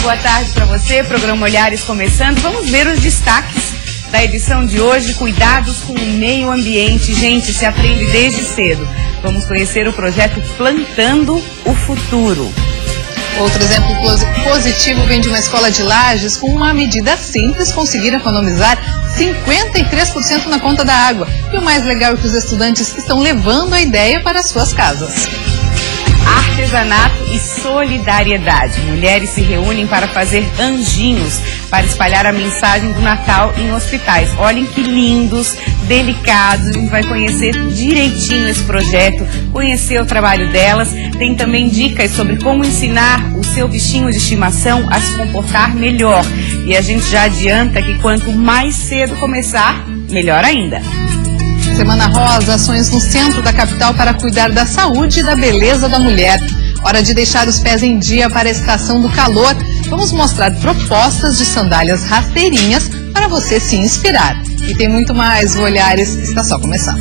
boa tarde para você. Programa Olhares começando. Vamos ver os destaques da edição de hoje. Cuidados com o meio ambiente. Gente, se aprende desde cedo. Vamos conhecer o projeto Plantando o Futuro. Outro exemplo positivo vem de uma escola de Lages. Com uma medida simples, conseguiram economizar 53% na conta da água. E o mais legal é que os estudantes estão levando a ideia para as suas casas. Artesanato e solidariedade. Mulheres se reúnem para fazer anjinhos, para espalhar a mensagem do Natal em hospitais. Olhem que lindos, delicados. A gente vai conhecer direitinho esse projeto, conhecer o trabalho delas. Tem também dicas sobre como ensinar o seu bichinho de estimação a se comportar melhor. E a gente já adianta que quanto mais cedo começar, melhor ainda. Semana Rosa, ações no centro da capital para cuidar da saúde e da beleza da mulher. Hora de deixar os pés em dia para a estação do calor. Vamos mostrar propostas de sandálias rasteirinhas para você se inspirar. E tem muito mais, o Olhares está só começando.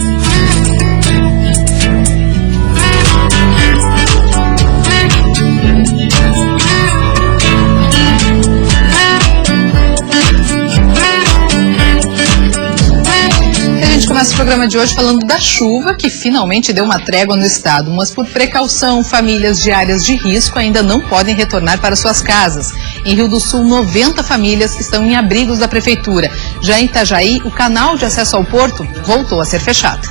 Começa o programa de hoje falando da chuva que finalmente deu uma trégua no estado, mas por precaução, famílias de áreas de risco ainda não podem retornar para suas casas. Em Rio do Sul, 90 famílias estão em abrigos da prefeitura. Já em Itajaí, o canal de acesso ao porto voltou a ser fechado.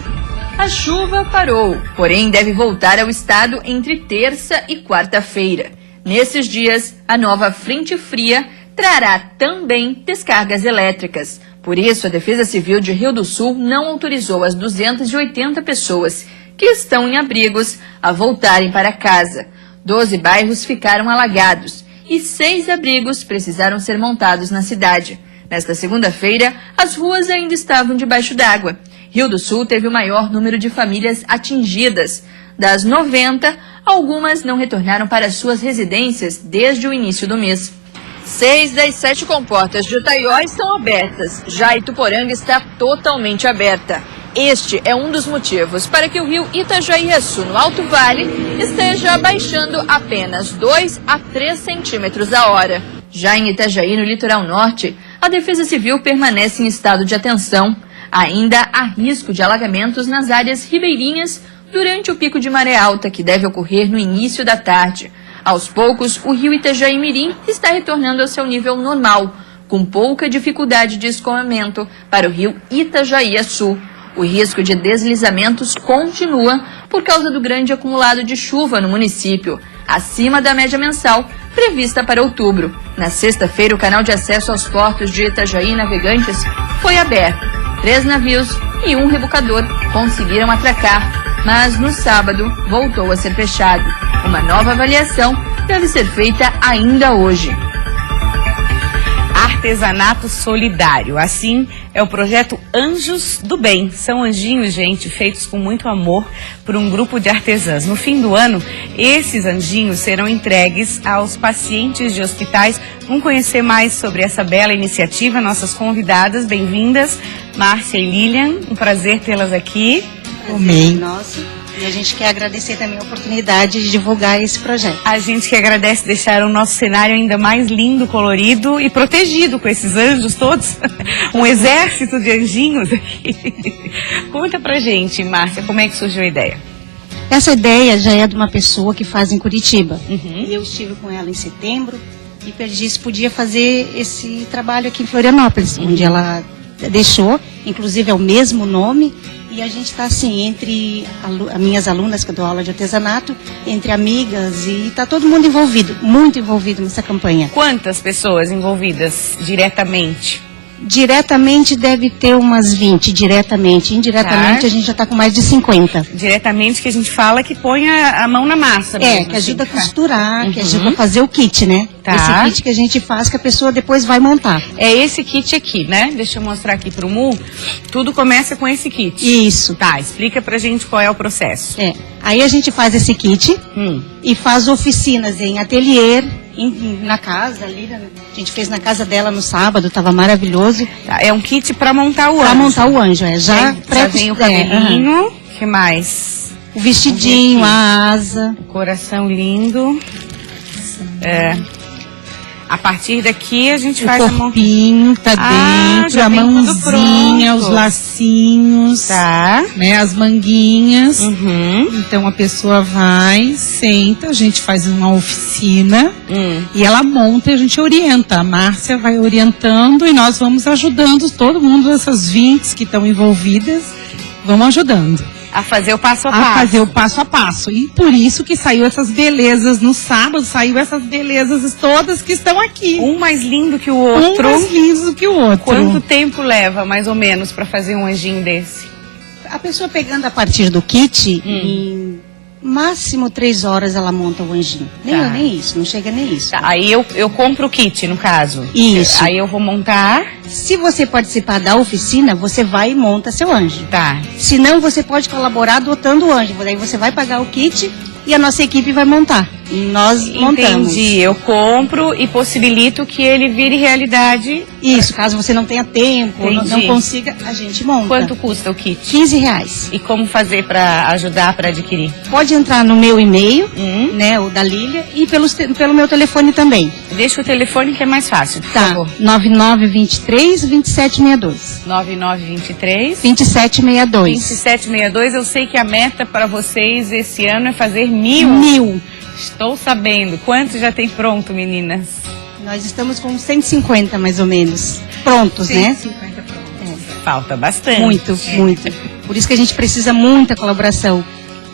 A chuva parou, porém deve voltar ao estado entre terça e quarta-feira. Nesses dias, a nova frente fria trará também descargas elétricas. Por isso, a Defesa Civil de Rio do Sul não autorizou as 280 pessoas que estão em abrigos a voltarem para casa. 12 bairros ficaram alagados e 6 abrigos precisaram ser montados na cidade. Nesta segunda-feira, as ruas ainda estavam debaixo d'água. Rio do Sul teve o maior número de famílias atingidas. Das 90, algumas não retornaram para suas residências desde o início do mês. 6 das 7 comportas de Utaió estão abertas, já Ituporanga está totalmente aberta. Este é um dos motivos para que o rio Itajaí-Açu, no Alto Vale, esteja baixando apenas 2 a 3 centímetros a hora. Já em Itajaí, no litoral norte, a Defesa Civil permanece em estado de atenção. Ainda há risco de alagamentos nas áreas ribeirinhas durante o pico de maré alta, que deve ocorrer no início da tarde. Aos poucos, o rio Itajaí-Mirim está retornando ao seu nível normal, com pouca dificuldade de escoamento para o rio Itajaí-Açu. O risco de deslizamentos continua por causa do grande acumulado de chuva no município, acima da média mensal prevista para outubro. Na sexta-feira, o canal de acesso aos portos de Itajaí e Navegantes foi aberto. 3 navios e 1 rebocador conseguiram atracar, mas no sábado voltou a ser fechado. Uma nova avaliação deve ser feita ainda hoje. Artesanato solidário. Assim é o projeto Anjos do Bem. São anjinhos, gente, feitos com muito amor por um grupo de artesãs. No fim do ano, esses anjinhos serão entregues aos pacientes de hospitais. Vamos conhecer mais sobre essa bela iniciativa. Nossas convidadas, bem-vindas, Márcia e Lilian. Um prazer tê-las aqui. Amém. Nossa. E a gente quer agradecer também a oportunidade de divulgar esse projeto. A gente que agradece deixar o nosso cenário ainda mais lindo, colorido e protegido com esses anjos todos. Um exército de anjinhos aqui. Conta pra gente, Márcia, como é que surgiu a ideia? Essa ideia já é de uma pessoa que faz em Curitiba. Uhum. Eu estive com ela em setembro e perdi se podia fazer esse trabalho aqui em Florianópolis, onde ela deixou, inclusive é o mesmo nome. E a gente está assim, entre as minhas alunas, que eu dou aula de artesanato, entre amigas, e está todo mundo envolvido, muito envolvido nessa campanha. Quantas pessoas envolvidas diretamente? Diretamente deve ter umas 20, diretamente. Indiretamente a gente já está com mais de 50. Diretamente que a gente fala que põe a mão na massa. É, que ajuda a costurar, que ajuda a fazer o kit, né? Tá. Esse kit que a gente faz, que a pessoa depois vai montar. É esse kit aqui, né? Deixa eu mostrar aqui pro Mu. Tudo começa com esse kit. Isso. Tá, explica pra gente qual é o processo. É, aí a gente faz esse kit e faz oficinas em ateliê, na casa ali, a gente fez na casa dela no sábado, estava maravilhoso. Tá, é um kit para montar o anjo. Para montar o anjo, já vem o cabelinho, que mais? O vestidinho, a asa. O coração lindo. A partir daqui a gente O faz corpinho tá dentro, já a vem tudo mãozinha, pronto. os lacinhos, Tá. né, as manguinhas. Uhum. Então a pessoa vai, senta, a gente faz uma oficina e ela monta e a gente orienta. A Márcia vai orientando e nós vamos ajudando todo mundo, essas 20 que estão envolvidas, vamos ajudando A fazer o passo a a passo. fazer o passo a passo. E por isso que saiu essas belezas no sábado, saiu essas belezas todas que estão aqui. Um mais lindo que o Um outro. mais lindo do que o outro. Quanto tempo leva, mais ou menos, para fazer um anjinho desse? A pessoa pegando a partir do kit, em máximo 3 horas ela monta o anjinho. Tá. Nem isso, não chega nem isso. Tá, aí eu compro o kit, no caso. Isso. Aí eu vou montar. Se você participar da oficina, você vai e monta seu anjo. Tá. Se não, você pode colaborar dotando o anjo. Daí você vai pagar o kit e a nossa equipe vai montar. E nós montamos. Entendi. Eu compro e possibilito que ele vire realidade. Isso, caso você não tenha tempo, ou não Entendi. consiga, a gente monta. Quanto custa o kit? R$15. E como fazer para ajudar para adquirir? Pode entrar no meu e-mail, Hum. né, o da Lília, e pelo meu telefone também. Deixa o telefone que é mais fácil, por Tá, favor. 9923-2762. 9923 2762. 2762. Eu sei que a meta para vocês esse ano é fazer 1000. 1000. Estou sabendo. Quanto já tem pronto, meninas? Nós estamos com 150 mais ou menos prontos, né? 150 prontos. Falta bastante. Muito, muito. Por isso que a gente precisa muita colaboração.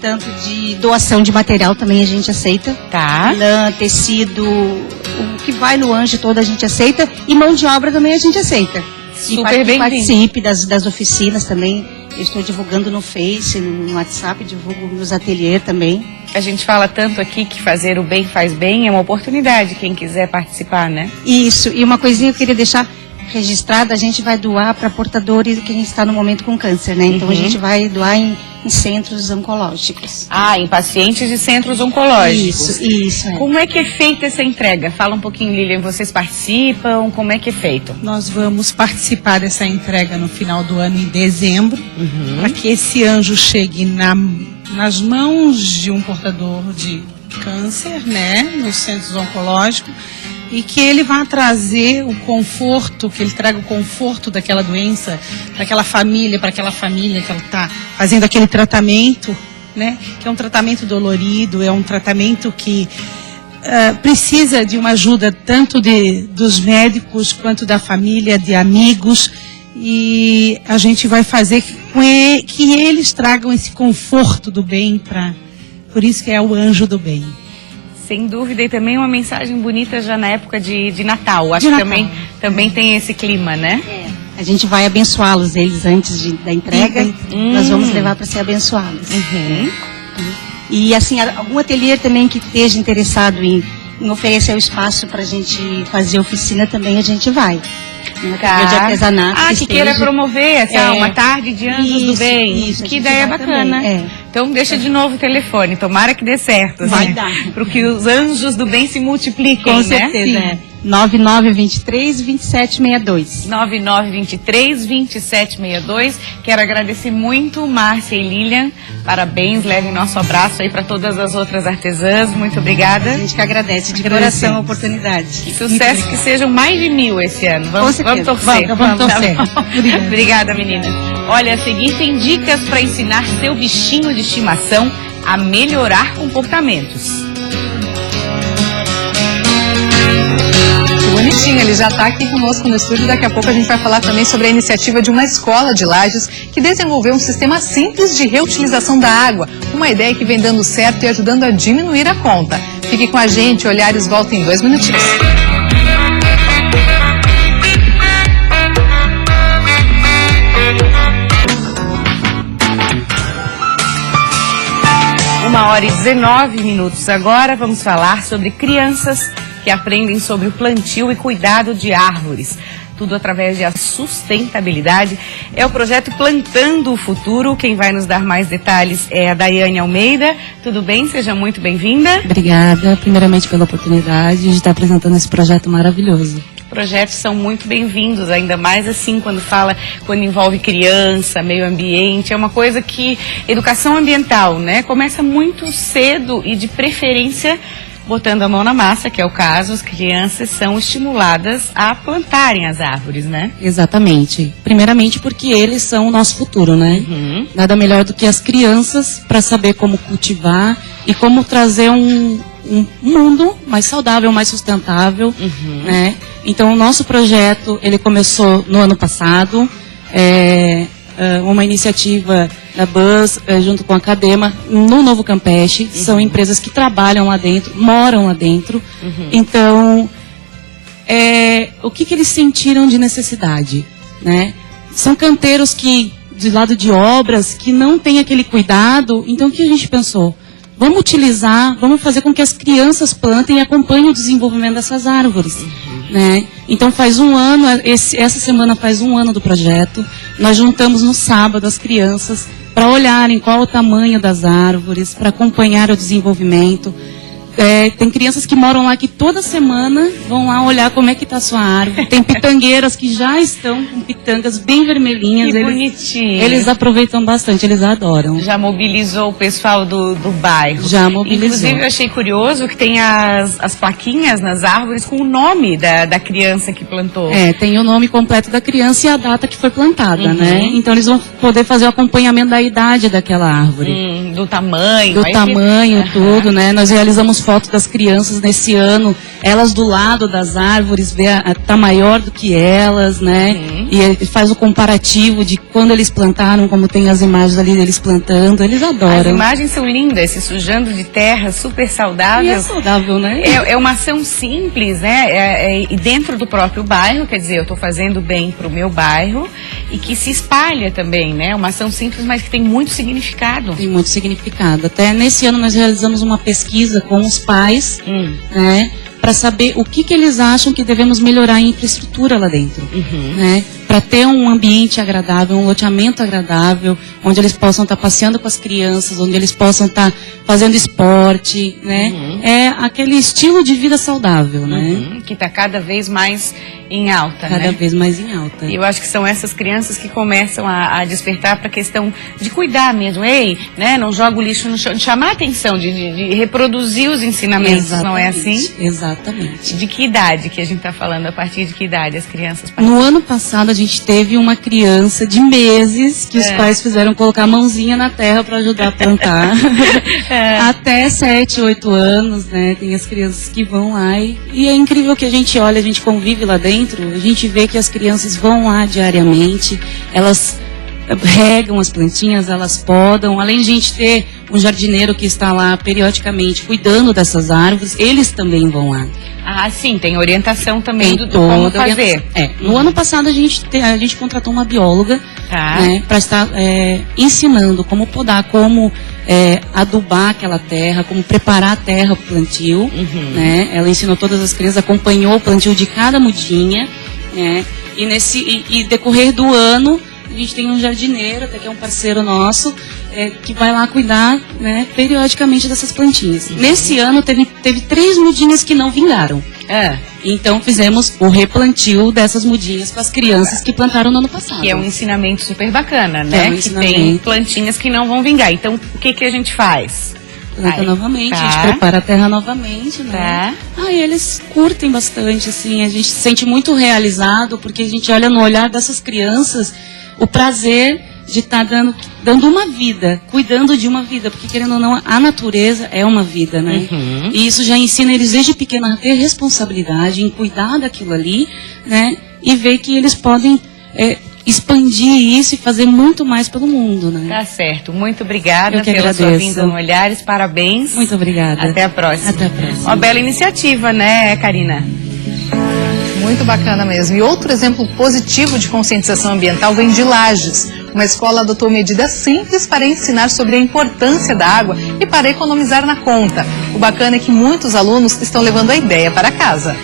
Tanto de doação de material também a gente aceita. Tá. Lã, tecido, o que vai no anjo todo a gente aceita. E mão de obra também a gente aceita. Super E bem-vindo. participe das oficinas também. Eu estou divulgando no Face, no WhatsApp, divulgo nos ateliês também. A gente fala tanto aqui que fazer o bem faz bem, é uma oportunidade, quem quiser participar, né? Isso, e uma coisinha eu queria deixar registrada, a gente vai doar para portadores que a gente está no momento com câncer, né? Então a gente vai doar em centros oncológicos. Ah, em pacientes de centros oncológicos. Isso. É. Como é que é feita essa entrega? Fala um pouquinho, Lilian, vocês participam? Como é que é feito? Nós vamos participar dessa entrega no final do ano, em dezembro, para que esse anjo chegue nas mãos de um portador de câncer, né, nos centros oncológicos, e que ele vá trazer o conforto, que ele traga o conforto daquela doença, daquela família, para aquela família que ela está fazendo aquele tratamento, né, que é um tratamento dolorido, é um tratamento que precisa de uma ajuda tanto dos médicos quanto da família, de amigos, e a gente vai fazer que eles tragam esse conforto do bem por isso que é o anjo do bem. Sem dúvida, e também uma mensagem bonita já na época de Natal. Acho De que Natal. também tem esse clima, né? A gente vai abençoá-los, eles antes da entrega, nós vamos levar para ser abençoados. Uhum. E assim, algum ateliê também que esteja interessado em oferecer o espaço para a gente fazer oficina também, a gente vai. Um ateliê de artesanato. Ah, que esteja- queira promover uma tarde de anjos do Isso, bem. isso, a Que gente ideia vai bacana. também, é. Então deixa de novo o telefone, tomara que dê certo. Vai né? dar. Para que os anjos do bem se multipliquem, Com né? certeza. É. 9923-2762. 9923-2762. Quero agradecer muito, Márcia e Lilian. Parabéns, levem nosso abraço aí para todas as outras artesãs. Muito obrigada. A gente que agradece de Agradecemos. coração a oportunidade. Sucesso, que sejam mais de 1000 esse ano. Vamos certeza. torcer. Vamos torcer. Tá bom? Obrigada, meninas. Olha, a seguir tem dicas para ensinar seu bichinho de estimação a melhorar comportamentos. Bonitinho, ele já está aqui conosco no estúdio. Daqui a pouco a gente vai falar também sobre a iniciativa de uma escola de Lages que desenvolveu um sistema simples de reutilização da água. Uma ideia que vem dando certo e ajudando a diminuir a conta. Fique com a gente, Olhares volta em 2 minutinhos. Uma hora e 19 minutos agora, vamos falar sobre crianças que aprendem sobre o plantio e cuidado de árvores. Tudo através de sustentabilidade. É o projeto Plantando o Futuro. Quem vai nos dar mais detalhes é a Daiane Almeida. Tudo bem? Seja muito bem-vinda. Obrigada, primeiramente pela oportunidade de estar apresentando esse projeto maravilhoso. Projetos são muito bem-vindos, ainda mais assim quando envolve criança, meio ambiente, é uma coisa que, educação ambiental, né, começa muito cedo e de preferência botando a mão na massa, que é o caso, as crianças são estimuladas a plantarem as árvores, né? Exatamente. Primeiramente porque eles são o nosso futuro, né? Nada melhor do que as crianças para saber como cultivar e como trazer um mundo mais saudável, mais sustentável, né? Então, o nosso projeto, ele começou no ano passado, uma iniciativa da BUS, junto com a Cadema, no Novo Campeche. São empresas que trabalham lá dentro, moram lá dentro. Então, o que eles sentiram de necessidade, né? São canteiros que, do lado de obras, que não tem aquele cuidado. Então, o que a gente pensou? Vamos utilizar, vamos fazer com que as crianças plantem e acompanhem o desenvolvimento dessas árvores, né? Então faz um ano, essa semana faz um ano do projeto. Nós juntamos no sábado as crianças para olharem qual o tamanho das árvores, para acompanhar o desenvolvimento. Tem crianças que moram lá que toda semana vão lá olhar como é que está a sua árvore. Tem pitangueiras que já estão com pitangas bem vermelhinhas. Que bonitinho. Eles aproveitam bastante, eles adoram. Já mobilizou o pessoal do bairro. Já mobilizou. Inclusive, eu achei curioso que tem as plaquinhas nas árvores com o nome da criança que plantou. Tem o nome completo da criança e a data que foi plantada, né? Então eles vão poder fazer o acompanhamento da idade daquela árvore. Do tamanho. Do tamanho, tudo, né? Nós realizamos foto das crianças nesse ano, elas do lado das árvores, tá maior do que elas, né? E faz o comparativo de quando eles plantaram, como tem as imagens ali deles plantando, eles adoram. As imagens são lindas, se sujando de terra, super saudável. E é saudável, né? É uma ação simples, né? E dentro do próprio bairro, quer dizer, eu estou fazendo bem para o meu bairro e que se espalha também, né? Uma ação simples, mas que tem muito significado. Tem muito significado. Até nesse ano nós realizamos uma pesquisa com os pais, né? Para saber o que eles acham que devemos melhorar em infraestrutura lá dentro, né? Para ter um ambiente agradável, um loteamento agradável, onde eles possam estar passeando com as crianças, onde eles possam estar fazendo esporte, né? É aquele estilo de vida saudável, né? Que está cada vez mais em alta, Cada vez mais em alta. E eu acho que são essas crianças que começam a despertar para a questão de cuidar mesmo. Ei, né? Não joga o lixo no chão, de chamar a atenção, de reproduzir os ensinamentos, não é assim? Exatamente. De que idade que a gente está falando? A partir de que idade as crianças participam? No ano passado a gente teve uma criança de meses que os pais fizeram colocar a mãozinha na terra para ajudar a plantar. Até 7, 8 anos, né? Tem as crianças que vão lá e é incrível que a gente olha, a gente convive lá dentro, a gente vê que as crianças vão lá diariamente, elas regam as plantinhas, elas podam, além de a gente ter um jardineiro que está lá periodicamente cuidando dessas árvores, eles também vão lá. Ah, sim, tem orientação também do como fazer. No ano passado a gente contratou uma bióloga, né, para estar ensinando como podar, como adubar aquela terra, como preparar a terra para o plantio, né? Ela ensinou todas as crianças, acompanhou o plantio de cada mudinha, né? E decorrer do ano a gente tem um jardineiro, até que é um parceiro nosso, que vai lá cuidar, né, periodicamente dessas plantinhas. Nesse ano teve 3 mudinhas que não vingaram. Então fizemos o replantio dessas mudinhas para as crianças que plantaram no ano passado. Que é um ensinamento super bacana, né? Que tem plantinhas que não vão vingar. Então o que a gente faz? Planta novamente, a gente prepara a terra novamente, né? Aí eles curtem bastante, assim, a gente se sente muito realizado, porque a gente olha no olhar dessas crianças o prazer de estar dando uma vida, cuidando de uma vida, porque querendo ou não, a natureza é uma vida, né? E isso já ensina eles desde pequeno a ter responsabilidade em cuidar daquilo ali, né? E ver que eles podem expandir isso e fazer muito mais pelo mundo, né? Tá certo. Muito obrigada pela agradeço. sua vinda no Olhares. Parabéns. Muito obrigada. Até a próxima. Até a próxima. Uma bela iniciativa, né, Karina? Muito bacana mesmo. E outro exemplo positivo de conscientização ambiental vem de Lages. Uma escola adotou medidas simples para ensinar sobre a importância da água e para economizar na conta. O bacana é que muitos alunos estão levando a ideia para casa.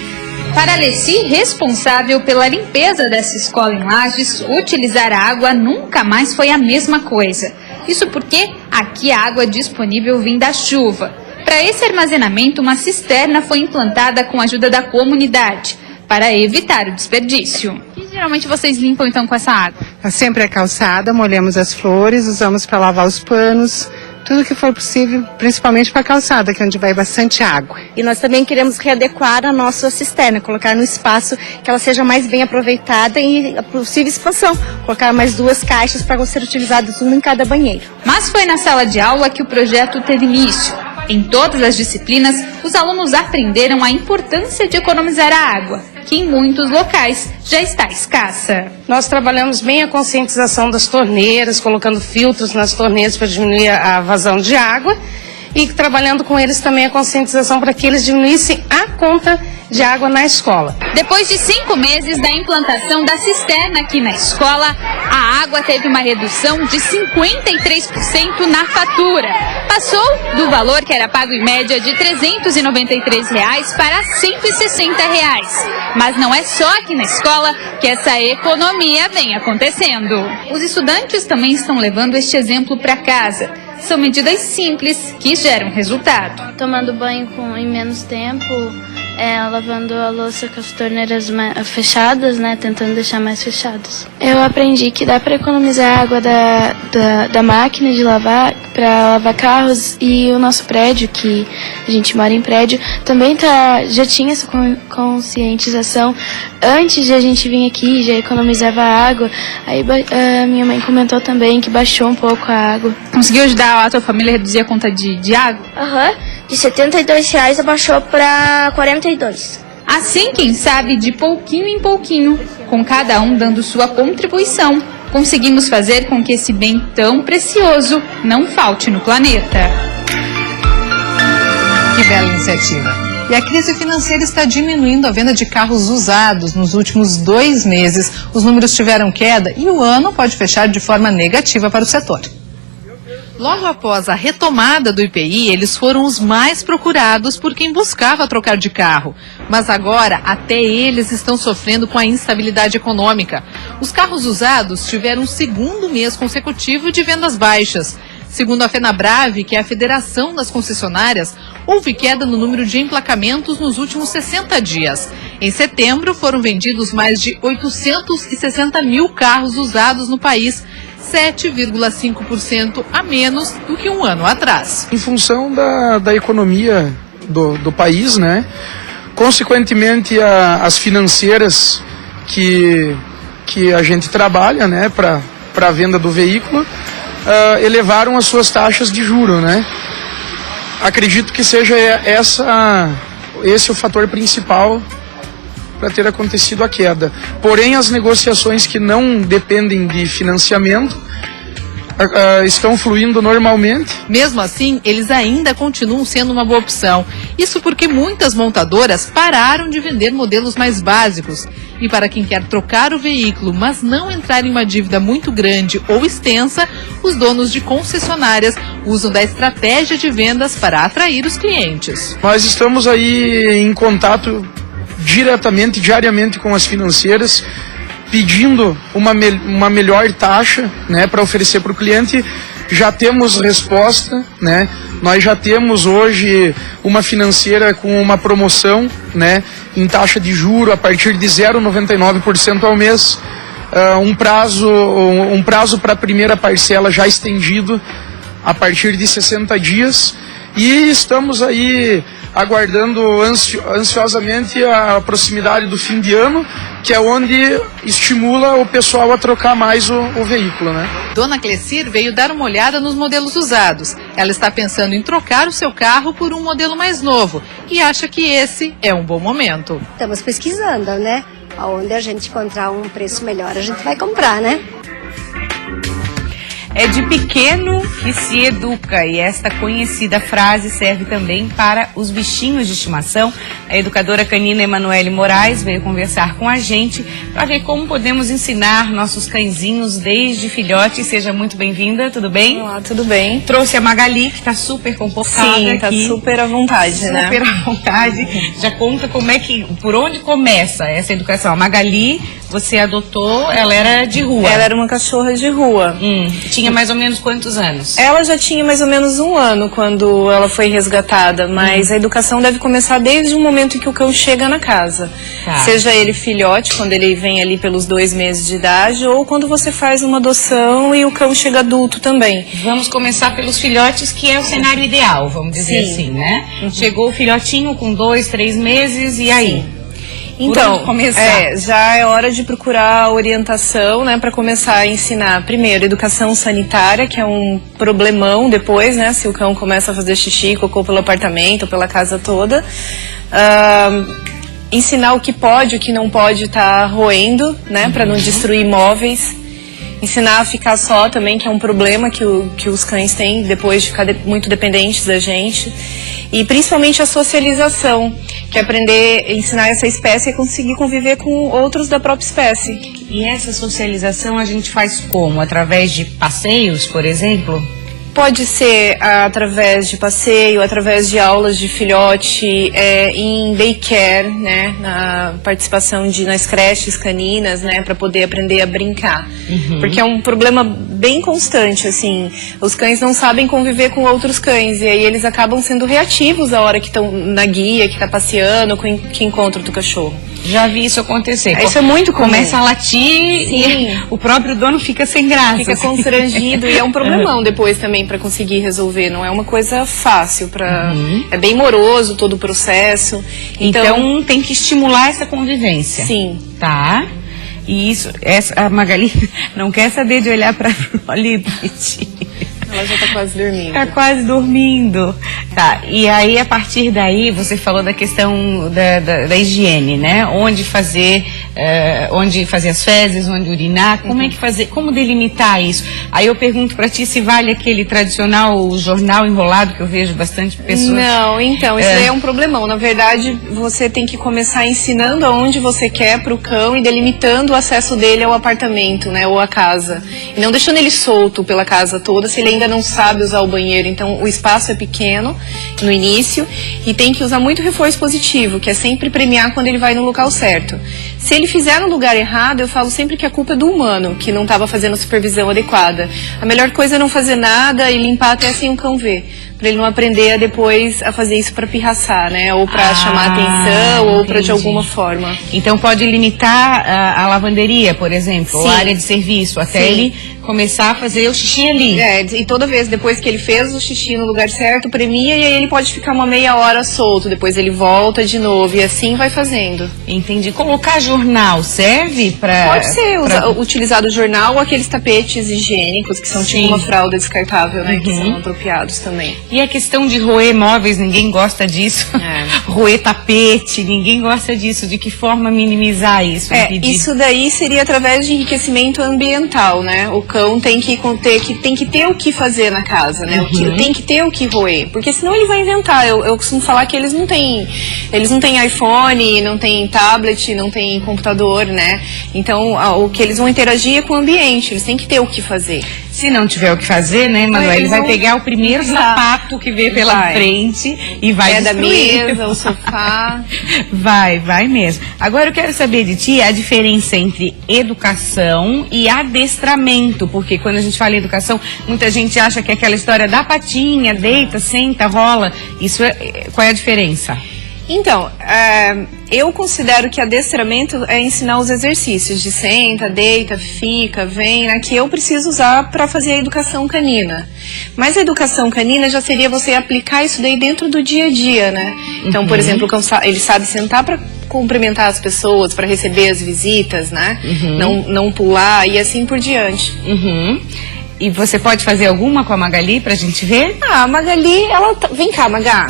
Para Alessi, responsável pela limpeza dessa escola em Lages, utilizar a água nunca mais foi a mesma coisa. Isso porque aqui a água disponível vem da chuva. Para esse armazenamento, uma cisterna foi implantada com a ajuda da comunidade, para evitar o desperdício. E geralmente vocês limpam então com essa água? Sempre é calçada, molhamos as flores, usamos para lavar os panos, tudo que for possível, principalmente para a calçada, que é onde vai bastante água. E nós também queremos readequar a nossa cisterna, colocar no espaço que ela seja mais bem aproveitada e a possível expansão, colocar mais 2 caixas para ser utilizadas, uma em cada banheiro. Mas foi na sala de aula que o projeto teve início. Em todas as disciplinas, os alunos aprenderam a importância de economizar a água, que em muitos locais já está escassa. Nós trabalhamos bem a conscientização das torneiras, colocando filtros nas torneiras para diminuir a vazão de água e trabalhando com eles também a conscientização para que eles diminuíssem a conta de água na escola. Depois de 5 meses da implantação da cisterna aqui na escola, a água teve uma redução de 53% na fatura. Passou do valor que era pago em média de R$ 393 para R$ 160. Mas não é só aqui na escola que essa economia vem acontecendo. Os estudantes também estão levando este exemplo para casa. São medidas simples que geram resultado. Tomando banho em menos tempo, lavando a louça com as torneiras fechadas, né, tentando deixar mais fechadas. Eu aprendi que dá para economizar a água da máquina de lavar para lavar carros, e o nosso prédio, que a gente mora em prédio, também já tinha essa conscientização. Antes de a gente vir aqui, já economizava água. Aí minha mãe comentou também que baixou um pouco a água. Conseguiu ajudar a tua família a reduzir a conta de água? Aham. De R$ 72 abaixou para 42. Assim, quem sabe, de pouquinho em pouquinho, com cada um dando sua contribuição, conseguimos fazer com que esse bem tão precioso não falte no planeta. Que bela iniciativa. E a crise financeira está diminuindo a venda de carros usados. Nos últimos 2 meses, os números tiveram queda e o ano pode fechar de forma negativa para o setor. Logo após a retomada do IPI, eles foram os mais procurados por quem buscava trocar de carro. Mas agora, até eles estão sofrendo com a instabilidade econômica. Os carros usados tiveram um 2º mês consecutivo de vendas baixas. Segundo a FenaBrave, que é a Federação das Concessionárias, houve queda no número de emplacamentos nos últimos 60 dias. Em setembro, foram vendidos mais de 860 mil carros usados no país, 7,5% a menos do que um ano atrás. Em função da economia do país, né? Consequentemente, as financeiras que a gente trabalha, né, para a venda do veículo, elevaram as suas taxas de juros, né? Acredito que seja esse o fator principal para ter acontecido a queda. Porém, as negociações que não dependem de financiamento estão fluindo normalmente. Mesmo assim, eles ainda continuam sendo uma boa opção. Isso porque muitas montadoras pararam de vender modelos mais básicos. E para quem quer trocar o veículo, mas não entrar em uma dívida muito grande ou extensa, os donos de concessionárias usam da estratégia de vendas para atrair os clientes. Nós estamos aí em contato diariamente com as financeiras, pedindo uma melhor taxa, né, para oferecer para o cliente. Já temos resposta, né? Nós já temos hoje uma financeira com uma promoção, né, em taxa de juro a partir de 0,99% ao mês, um prazo para a primeira parcela já estendido a partir de 60 dias, e estamos aí aguardando ansiosamente a proximidade do fim de ano, que é onde estimula o pessoal a trocar mais o veículo, né? Dona Clecir veio dar uma olhada nos modelos usados. Ela está pensando em trocar o seu carro por um modelo mais novo e acha que esse é um bom momento. Estamos pesquisando, né? Onde a gente encontrar um preço melhor, a gente vai comprar, né? É de pequeno que se educa, e esta conhecida frase serve também para os bichinhos de estimação. A educadora canina Emanuele Moraes veio conversar com a gente para ver como podemos ensinar nossos cãezinhos desde filhote. Seja muito bem-vinda, tudo bem? Olá, tudo bem. Trouxe a Magali, que está super comportada. Sim, está super à vontade, né? Super à vontade. Já conta como por onde começa essa educação. A Magali você adotou, ela era de rua? Ela era uma cachorra de rua. Tinha mais ou menos quantos anos? Ela já tinha mais ou menos 1 ano quando ela foi resgatada, mas a educação deve começar desde o momento em que o cão chega na casa. Tá. Seja ele filhote, quando ele vem ali pelos 2 meses de idade, ou quando você faz uma adoção e o cão chega adulto também. Vamos começar pelos filhotes, que é o cenário ideal, vamos dizer Sim. assim, né? Chegou o filhotinho com 2, 3 meses, e aí? Então, começar? já é hora de procurar orientação, né, para começar a ensinar, primeiro, educação sanitária, que é um problemão depois, né, se o cão começa a fazer xixi, cocô pelo apartamento, pela casa toda. Ensinar o que pode, o que não pode estar roendo, né, para não destruir imóveis. Ensinar a ficar só também, que é um problema que os cães têm depois de ficar muito dependentes da gente. E principalmente a socialização, que é aprender, ensinar essa espécie a conseguir conviver com outros da própria espécie. E essa socialização a gente faz como? Através de passeios, por exemplo? Pode ser através de passeio, através de aulas de filhote, em daycare, né, na participação nas creches caninas, né, para poder aprender a brincar. Porque é um problema bem constante, assim, os cães não sabem conviver com outros cães e aí eles acabam sendo reativos a hora que estão na guia, que está passeando, que encontra outro cachorro. Já vi isso acontecer. Isso é muito comum. Começa a latir e o próprio dono fica sem graça. Fica constrangido e é um problemão depois também para conseguir resolver. Não é uma coisa fácil. É bem moroso todo o processo. Então tem que estimular essa convivência. Sim. Tá. E isso, a Magali não quer saber de olhar para a Liberty. Ela já tá quase dormindo. Tá quase dormindo. Tá, e aí a partir daí você falou da questão da higiene, né? Onde fazer as fezes, onde urinar, como é que fazer, como delimitar isso? Aí eu pergunto pra ti se vale aquele tradicional jornal enrolado que eu vejo bastante pessoas. Não, então, isso daí é um problemão. Na verdade, você tem que começar ensinando aonde você quer pro cão e delimitando o acesso dele ao apartamento, né? Ou à casa. E não deixando ele solto pela casa toda, se ele ainda não sabe usar o banheiro. Então o espaço é pequeno no início e tem que usar muito reforço positivo, que é sempre premiar quando ele vai no local certo. Se ele fizer no lugar errado, eu falo sempre que a culpa é do humano, que não estava fazendo a supervisão adequada. A melhor coisa é não fazer nada e limpar até sem o cão ver, para ele não aprender depois a fazer isso para pirraçar, né? Ou para chamar atenção, ou para de alguma forma. Então pode limitar a lavanderia, por exemplo, ou a área de serviço, até ele começar a fazer o xixi ali. E toda vez, depois que ele fez o xixi no lugar certo, premia e aí ele pode ficar uma meia hora solto, depois ele volta de novo e assim vai fazendo. Entendi. Colocar jornal serve para... Pode ser utilizado o jornal ou aqueles tapetes higiênicos que são tipo uma fralda descartável, né? Que são apropriados também. E a questão de roer móveis, ninguém gosta disso. Roer tapete, ninguém gosta disso. De que forma minimizar isso? Isso daí seria através de enriquecimento ambiental, né? O cão tem que ter o que fazer na casa, né? Tem que ter o que roer, porque senão ele vai inventar. Eu costumo falar que eles não têm iPhone, não têm tablet, não têm computador, né? Então o que eles vão interagir é com o ambiente, eles têm que ter o que fazer. Se não tiver o que fazer, né, Manuel, ele vai pegar o primeiro sapato que vê pela frente e vai da destruir. mesa, o sofá. Vai mesmo. Agora eu quero saber de ti a diferença entre educação e adestramento, porque quando a gente fala em educação, muita gente acha que é aquela história da patinha, deita, senta, rola. Qual é a diferença? Então, eu considero que adestramento é ensinar os exercícios de senta, deita, fica, vem, né, que eu preciso usar para fazer a educação canina. Mas a educação canina já seria você aplicar isso daí dentro do dia a dia, né? Então, por exemplo, ele sabe sentar para cumprimentar as pessoas, para receber as visitas, né? Não pular e assim por diante. E você pode fazer alguma com a Magali pra gente ver? A Magali, vem cá, Magá.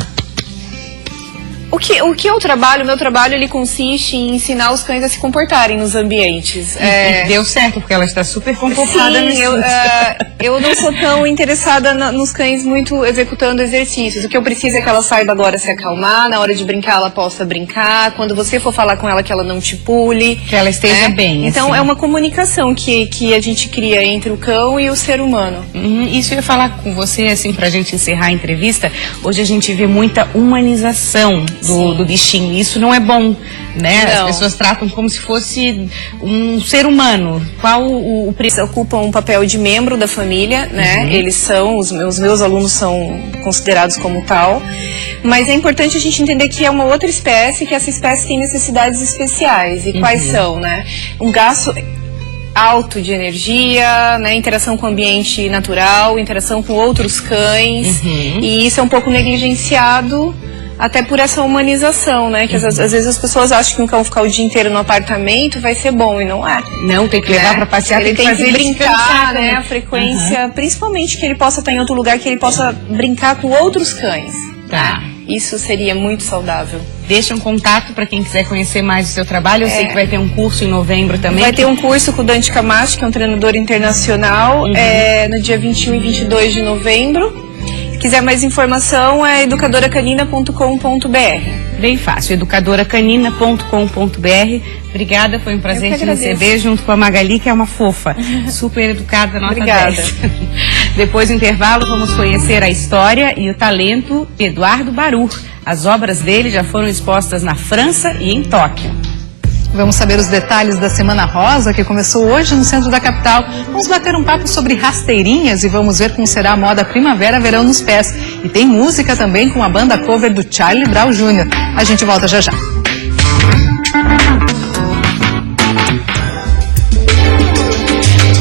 O que eu trabalho, o meu trabalho, ele consiste em ensinar os cães a se comportarem nos ambientes. E deu certo, porque ela está super comportada nesse eu não sou tão interessada nos cães muito executando exercícios. O que eu preciso é que ela saiba agora se acalmar, na hora de brincar ela possa brincar, quando você for falar com ela que ela não te pule. Que ela esteja bem. Então assim. É uma comunicação que a gente cria entre o cão e o ser humano. Isso eu ia falar com você, assim, pra gente encerrar a entrevista. Hoje a gente vê muita humanização do bichinho. Isso não é bom, né? Não. As pessoas tratam como se fosse um ser humano. Qual o Eles ocupam um papel de membro da família, né? Eles são, os meus alunos são considerados como tal. Mas é importante a gente entender que é uma outra espécie, que essa espécie tem necessidades especiais. E quais são, né? Um gasto alto de energia, né, interação com o ambiente natural, interação com outros cães, e isso é um pouco negligenciado até por essa humanização, né, que às vezes as pessoas acham que um cão ficar o dia inteiro no apartamento vai ser bom, e não é. Não, tem que levar pra passear, ele tem fazer que ele brincar, descansar, né, a frequência, principalmente que ele possa estar em outro lugar, que ele possa brincar com outros cães. Tá. Isso seria muito saudável. Deixa um contato para quem quiser conhecer mais o seu trabalho. Eu sei que vai ter um curso em novembro também. Vai ter um curso com o Dante Camacho, que é um treinador internacional, no dia 21 e 22 de novembro. Se quiser mais informação, é educadoracanina.com.br. Bem fácil, educadoracanina.com.br. Obrigada, foi um prazer te receber junto com a Magali, que é uma fofa, super educada, nota Obrigada. 10. Depois do intervalo, vamos conhecer a história e o talento de Eduardo Barur. As obras dele já foram expostas na França e em Tóquio. Vamos saber os detalhes da Semana Rosa, que começou hoje no centro da capital. Vamos bater um papo sobre rasteirinhas e vamos ver como será a moda primavera-verão nos pés. E tem música também com a banda cover do Charlie Brown Jr. A gente volta já já.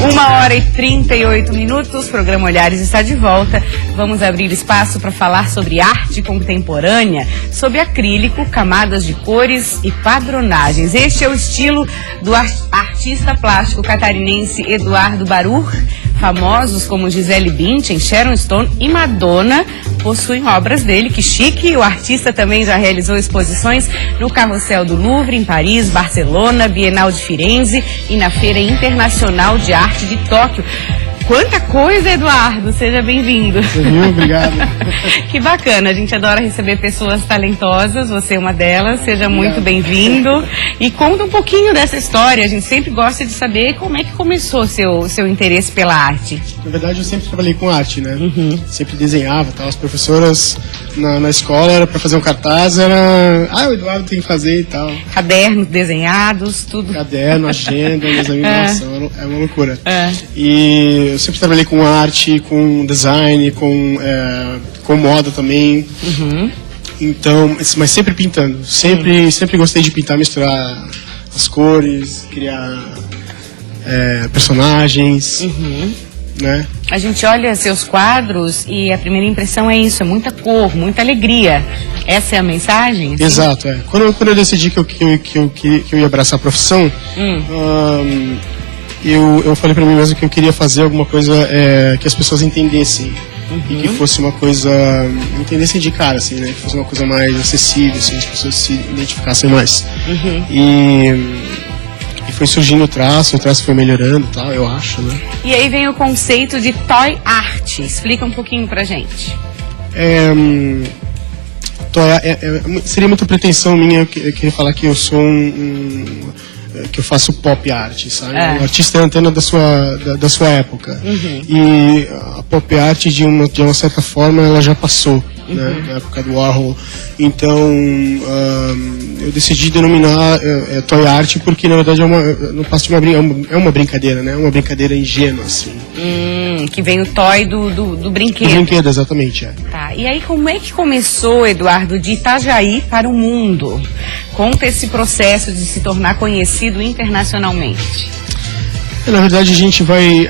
1h38, o programa Olhares está de volta. Vamos abrir espaço para falar sobre arte contemporânea, sobre acrílico, camadas de cores e padronagens. Este é o estilo do artista plástico catarinense Eduardo Barur. Famosos como Gisele Bündchen, Sharon Stone e Madonna possuem obras dele. Que chique! O artista também já realizou exposições no Carrossel do Louvre, em Paris, Barcelona, Bienal de Firenze e na Feira Internacional de Arte de Tóquio. Quanta coisa, Eduardo! Seja bem-vindo. Obrigado. Que bacana, a gente adora receber pessoas talentosas, você é uma delas, seja muito bem-vindo. E conta um pouquinho dessa história, a gente sempre gosta de saber como é que começou seu interesse pela arte. Na verdade, eu sempre trabalhei com arte, né? Sempre desenhava, tal. As professoras na escola, era pra fazer um cartaz, era... o Eduardo tem que fazer e tal. Cadernos desenhados, tudo. Caderno, agenda, examinação, é uma loucura. E eu sempre trabalhei com arte, com design, com moda também. Então, mas sempre pintando. Sempre gostei de pintar, misturar as cores, criar personagens, né? A gente olha seus quadros e a primeira impressão é isso, é muita cor, muita alegria. Essa é a mensagem? Assim? Exato, é. Quando eu decidi que eu ia abraçar a profissão, eu falei pra mim mesmo que eu queria fazer alguma coisa que as pessoas entendessem. E que fosse uma coisa... entendessem de cara, assim, né? Que fosse uma coisa mais acessível, assim, as pessoas se identificassem mais. E foi surgindo o traço foi melhorando e tal, eu acho, né? E aí vem o conceito de toy art. Explica um pouquinho pra gente. Seria muita pretensão minha eu querer falar que eu sou que eu faço pop art, sabe? O artista é a antena da sua época. E a pop art, de uma certa forma, ela já passou, né? Na época do Warhol. Então, eu decidi denominar toy art porque, na verdade, não passa de uma brincadeira, né? É uma brincadeira ingênua, assim. Que vem o toy do brinquedo. Do brinquedo, exatamente, Tá, e aí como é que começou, Eduardo, de Itajaí para o mundo? Conta esse processo de se tornar conhecido internacionalmente. Na verdade, a gente vai,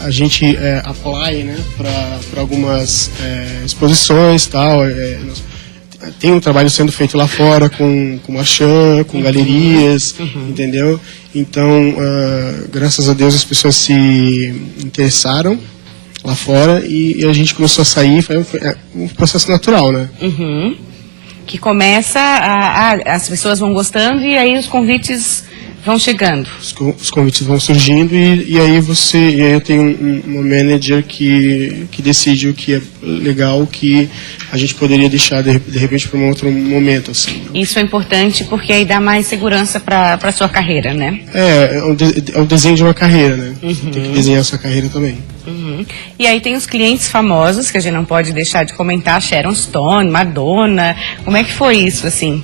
a gente apply, né, para algumas exposições e tal. Tem um trabalho sendo feito lá fora com marchand, com galerias, entendeu? Então, graças a Deus, as pessoas se interessaram lá fora e a gente começou a sair, foi um processo natural, né? Que começa, as pessoas vão gostando e aí os convites vão chegando. Os convites vão surgindo e aí eu tenho uma manager que decide o que é legal, o que a gente poderia deixar de repente para um outro momento, assim. Isso é importante porque aí dá mais segurança para sua carreira, né? É o desenho de uma carreira, né? Tem que desenhar a sua carreira também. E aí tem os clientes famosos, que a gente não pode deixar de comentar, Sharon Stone, Madonna. Como é que foi isso, assim?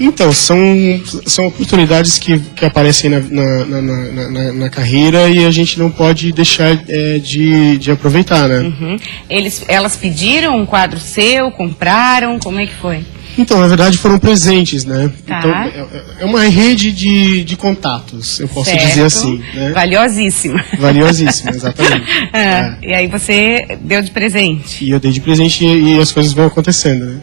Então, são oportunidades que aparecem na carreira e a gente não pode deixar de aproveitar, né? Elas pediram um quadro seu, compraram, como é que foi? Então, na verdade, foram presentes, né? Tá. Então, é uma rede de contatos, eu posso dizer assim. Né? Valiosíssima. Valiosíssima, exatamente. E aí você deu de presente. E eu dei de presente e as coisas vão acontecendo, né?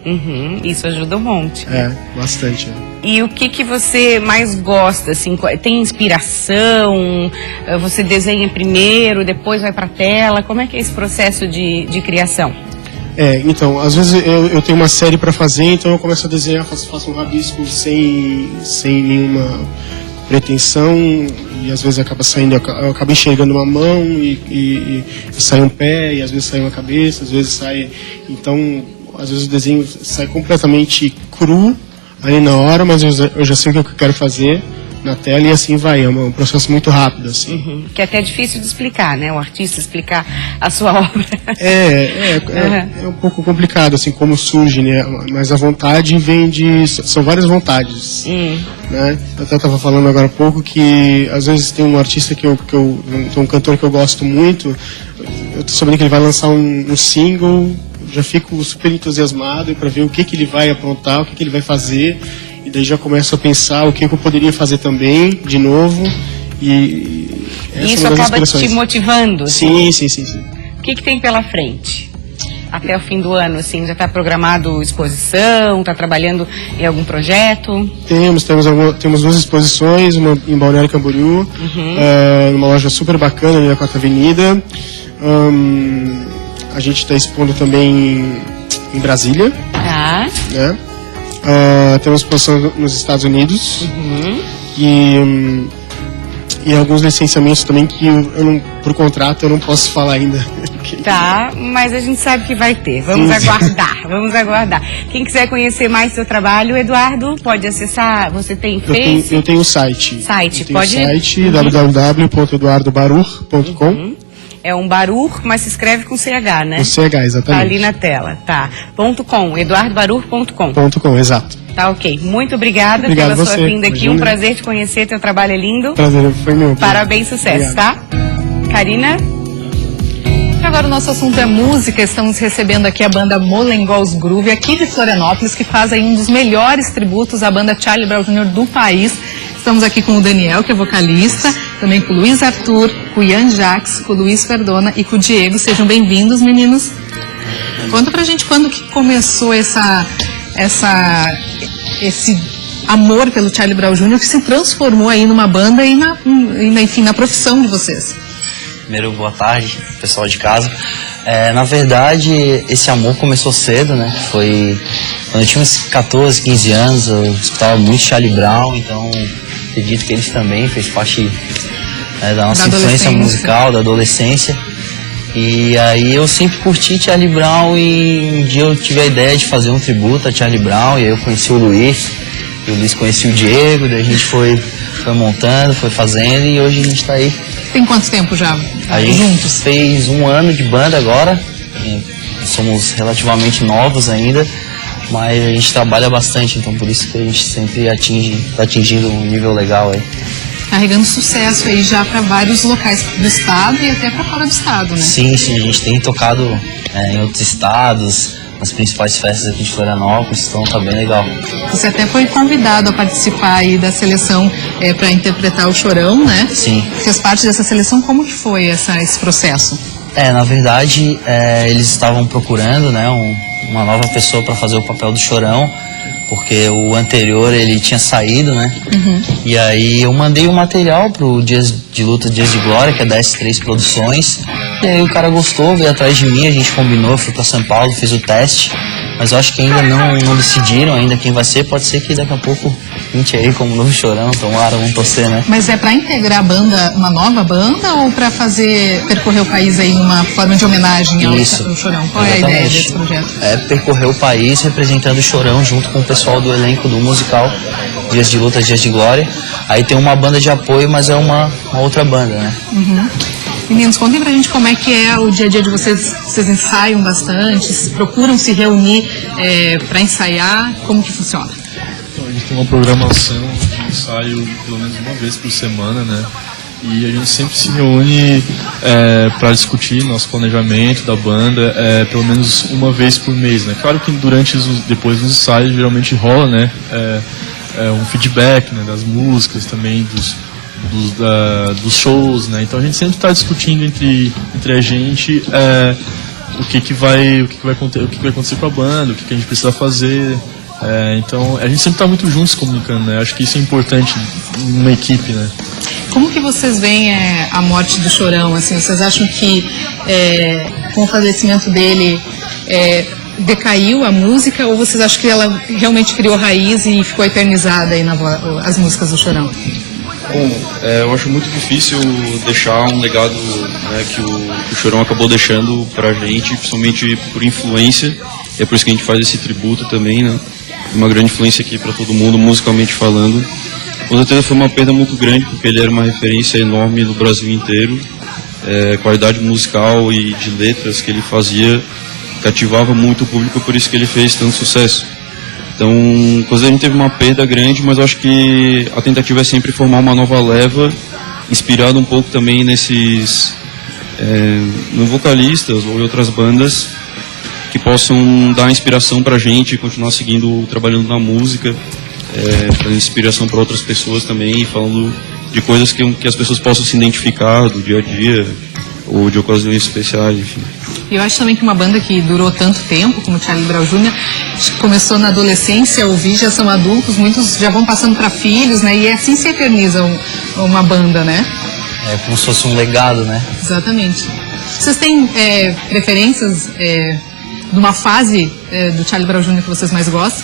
Isso ajuda um monte. Bastante. E o que você mais gosta, assim? Tem inspiração? Você desenha primeiro, depois vai pra tela? Como é que é esse processo de criação? Então, às vezes eu tenho uma série para fazer, então eu começo a desenhar, faço um rabisco sem nenhuma pretensão e às vezes acaba saindo, eu acabo enxergando uma mão e sai um pé, e às vezes sai uma cabeça, às vezes sai... Então, às vezes o desenho sai completamente cru ali na hora, mas eu já sei o que eu quero fazer na tela e assim vai, é um processo muito rápido, assim. Que é até difícil de explicar, né? O artista explicar a sua obra. É um pouco complicado, assim, como surge, né? Mas a vontade vem são várias vontades, né? Eu até estava falando agora há pouco que, às vezes, tem um artista tem um cantor que eu gosto muito, eu tô sabendo que ele vai lançar um single, já fico super entusiasmado para ver o que ele vai aprontar, o que ele vai fazer. E daí já começo a pensar o que eu poderia fazer também, de novo. E isso acaba te motivando? Sim. O que tem pela frente? Até o fim do ano, assim, já está programado exposição? Está trabalhando em algum projeto? Temos 2 exposições, uma em Balneário Camboriú, numa loja super bacana ali na 4ª Avenida. A gente está expondo também em Brasília. Né? Temos exposição nos Estados Unidos e alguns licenciamentos também que por contrato eu não posso falar ainda. Tá, mas a gente sabe que vai ter. Vamos aguardar. Quem quiser conhecer mais seu trabalho, Eduardo, pode acessar. Você tem Face? Eu tenho um site. Pode? www.eduardobarur.com. É um Barur, mas se escreve com CH, né? Com CH, exatamente. Tá ali na tela, tá. .com, eduardobarur.com. .com, exato. Tá ok. Muito obrigada pela sua vinda aqui. Um prazer te conhecer, teu trabalho é lindo. Prazer, foi meu. Parabéns, sucesso, Obrigado. Tá? Karina? Agora o nosso assunto é música. Estamos recebendo aqui a banda Molengols Groove, aqui de Florianópolis, que faz aí um dos melhores tributos à banda Charlie Brown Jr. do país. Estamos aqui com o Daniel, que é vocalista, também com o Luiz Arthur, com o Ian Jacques, com o Luiz Verdona e com o Diego. Sejam bem-vindos, meninos. Conta pra gente quando que começou esse amor pelo Charlie Brown Jr., que se transformou aí numa banda e enfim, na profissão de vocês. Primeiro, boa tarde, pessoal de casa. Na verdade, esse amor começou cedo, né? Foi quando eu tinha uns 14, 15 anos, eu escutava muito Charlie Brown, então acredito que eles também fez parte da nossa influência musical, da adolescência. E aí eu sempre curti Charlie Brown e um dia eu tive a ideia de fazer um tributo a Charlie Brown, e aí eu conheci o Luiz, e o Luiz conhecia o Diego, daí a gente foi montando, foi fazendo, e hoje a gente tá aí. Tem quanto tempo já a gente juntos? Fez 1 ano de banda agora, somos relativamente novos ainda, mas a gente trabalha bastante, então por isso que a gente sempre tá atingindo um nível legal aí. Carregando sucesso aí já para vários locais do estado e até para fora do estado, né? Sim, a gente tem tocado em outros estados, nas principais festas aqui de Florianópolis, então tá bem legal. Você até foi convidado a participar aí da seleção para interpretar o Chorão, né? Sim. Fez parte dessa seleção, como que foi esse processo? Na verdade, eles estavam procurando, né, uma nova pessoa para fazer o papel do Chorão, porque o anterior ele tinha saído, né? E aí eu mandei o material pro Dias de Luta, Dias de Glória, que é da S3 Produções, e aí o cara gostou, veio atrás de mim, a gente combinou, fui pra São Paulo, fiz o teste, mas eu acho que ainda não decidiram ainda quem vai ser, pode ser que daqui a pouco pinte aí como novo Chorão, tomara, vamos torcer, né? Mas é para integrar a banda, uma nova banda, ou para percorrer o país aí numa forma de homenagem ao Chorão? Qual é a ideia desse projeto? Percorrer o país representando o Chorão junto com o pessoal do elenco do musical Dias de Luta, Dias de Glória. Aí tem uma banda de apoio, mas é uma outra banda, né? Meninos, contem pra gente como é que é o dia a dia de vocês. Vocês ensaiam bastante, procuram se reunir para ensaiar, como que funciona? Então, a gente tem uma programação de ensaio pelo menos uma vez por semana, né? E a gente sempre se reúne para discutir nosso planejamento da banda, pelo menos uma vez por mês, né? Claro que depois dos ensaios geralmente rola, né? Um feedback, né, das músicas também, dos shows, né? Então a gente sempre está discutindo entre a gente o que vai acontecer com a banda, o que a gente precisa fazer. Então a gente sempre está muito juntos comunicando, né? Acho que isso é importante numa equipe, né? Como que vocês veem a morte do Chorão? Assim, vocês acham que com o falecimento dele decaiu a música, ou vocês acham que ela realmente criou raiz e ficou eternizada aí as músicas do Chorão? Bom, eu acho muito difícil deixar um legado, né, que o Chorão acabou deixando pra gente, principalmente por influência. É por isso que a gente faz esse tributo também, né? Uma grande influência aqui para todo mundo, musicalmente falando. Com certeza foi uma perda muito grande, porque ele era uma referência enorme no Brasil inteiro. Qualidade musical e de letras que ele fazia cativava muito o público, por isso que ele fez tanto sucesso. Então, com certeza a gente teve uma perda grande, mas eu acho que a tentativa é sempre formar uma nova leva, inspirada um pouco também nesses no vocalistas ou em outras bandas que possam dar inspiração pra gente e continuar seguindo, trabalhando na música, dando inspiração para outras pessoas também, falando de coisas que as pessoas possam se identificar do dia a dia ou de ocasiões especiais, enfim. Eu acho também que uma banda que durou tanto tempo, como o Charlie Brown Jr., começou na adolescência a ouvir, já são adultos, muitos já vão passando para filhos, né? E assim se eterniza uma banda, né? É como se fosse um legado, né? Exatamente. Vocês têm preferências de uma fase do Charlie Brown Jr. que vocês mais gostam?